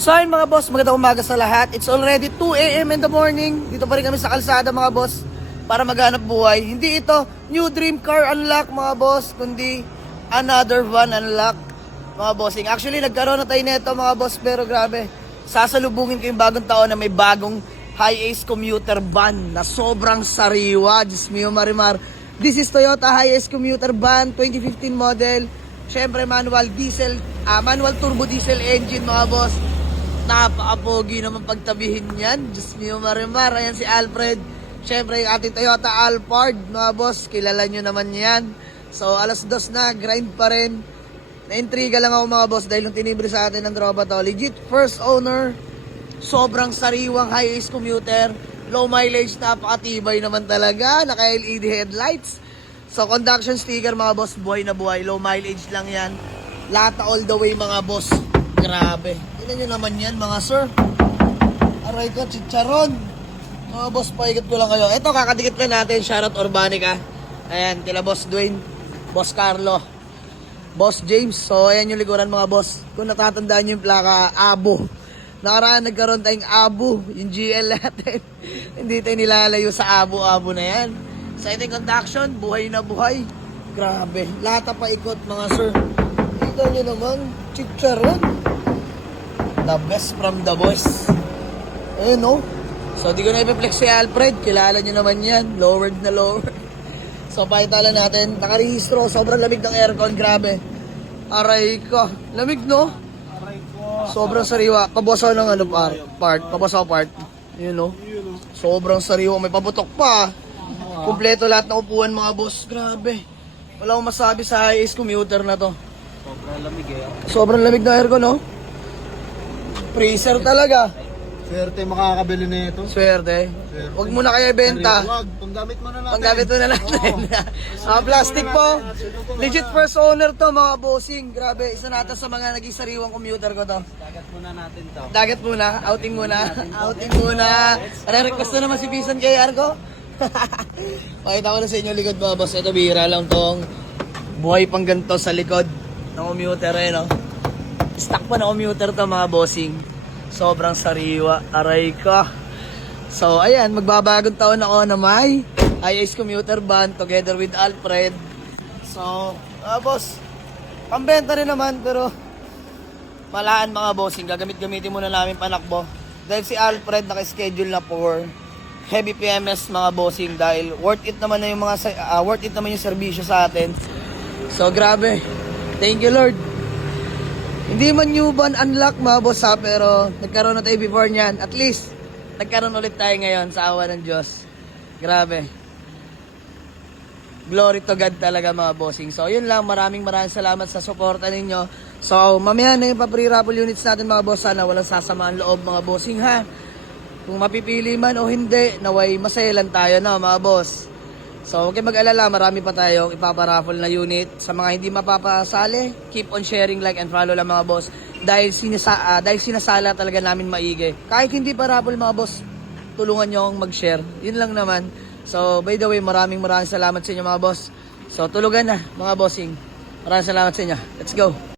So ayun mga boss, magandang umaga sa lahat. It's already 2 AM in the morning. Dito pa rin kami sa kalsada mga boss para maghanap buhay. Hindi ito new dream car unlock mga boss, kundi another one unlock mga bossing. Actually nagkaroon na tayo nito mga boss, pero grabe, sasalubungin ko yung bagong taon na may bagong high-ace commuter van na sobrang sariwa. Diyos mio marimar. This is Toyota high-ace commuter van 2015 model. Syempre manual turbo diesel engine mga boss. Napaka-pogi naman pagtabihin yan. Diyos mio marimar. Ayan si Alfred. Syempre yung ating Toyota Alphard mga boss. Kilala nyo naman yan. So alas 2 na, grind pa rin. Na-intriga lang ako mga boss dahil yung tinibre sa atin ng tropa to. Legit first owner. Sobrang sariwang high-ace commuter. Low mileage, napakatibay naman talaga. Naka-LED headlights. So conduction sticker mga boss, buhay na buhay. Low mileage lang yan. Lata all the way mga boss. Grabe. Tignan nyo naman yan mga sir. Aray ko, chicharon. Mga boss, paikot ko lang kayo. Ito, kakadikit lang natin. Shoutout Urbanica. Ayan, kila Boss Dwayne, Boss Carlo, Boss James. So ayan yung likuran mga boss. Kung natatandaan nyo yung plaka, Abo. Nakaraan nagkaroon tayong Abo, yung GL natin. Hindi tayo nilalayo sa Abo na yan. Sa ating conduction, buhay na buhay. Grabe, lata pa ikot mga sir. Ito nyo naman, chicharon. The best from the boys. Ayun no. So di ko na ipiplex si Alfred. Kilala nyo naman yan. Lowered na lowered. So pakitala natin. Nakarehistro. Sobrang lamig ng aircon. Grabe. Aray ko. Lamig no? Sobrang sariwa. Pabasaw ng part. Pabasaw part. Yun no? Sobrang sariwa. May pabutok pa. Kumpleto lahat ng upuan mga boss. Grabe. Wala akong masabi sa high-ace commuter na to. Sobrang lamig eh. Sobrang lamig ng aircon no? Freezer talaga. Swerte makakabili na ito. Swerte. Huwag mo na kaya ibenta. Wag, panggamit mo na natin. Panggamit mo na natin. Plastic po. Legit first owner to mga bossing. Grabe, isa nata sa mga naging sariwang commuter ko to. Dagat muna natin to. Dagat muna, outing muna. Outing muna. Re-request na naman si Pisan kay Arco. Pakita ko na sa inyo likod mga boss. Ito bihira lang tong buhay pang ganito sa likod ng commuter eh no. Stock pa na commuter to mga bossing. Sobrang sariwa. Aray ka. So ayan, magbabagong taon ako na may high-ace commuter van together with Alfred. So boss, pambenta rin naman pero malaan mga bossing. Gamitin muna namin panakbo. Dahil si Alfred naka-schedule na for heavy PMS mga bossing. Dahil worth it naman na yung worth it naman yung serbisyo sa atin. So grabe. Thank you Lord. Hindi man new van unlock mga boss ha, pero nagkaroon na tayo before nyan. At least, nagkaroon ulit tayo ngayon sa awa ng Diyos. Grabe. Glory to God talaga mga bossing. So yun lang, maraming salamat sa suporta ninyo. So mamaya na yung pa-free raffle units natin mga boss. Sana walang sasamaan loob mga bossing ha. Kung mapipili man o hindi, naway masaya lang tayo na mga boss. So huwag kayong mag-alala, marami pa tayong ipaparaffle na unit. Sa mga hindi mapapasali, keep on sharing, like and follow lang mga boss. Dahil sinasala talaga namin maigi. Kahit hindi pa raffle mga boss, tulungan nyo akong mag-share. Yun lang naman. So by the way, maraming salamat sa inyo mga boss. So tulugan na mga bossing. Maraming salamat sa inyo. Let's go.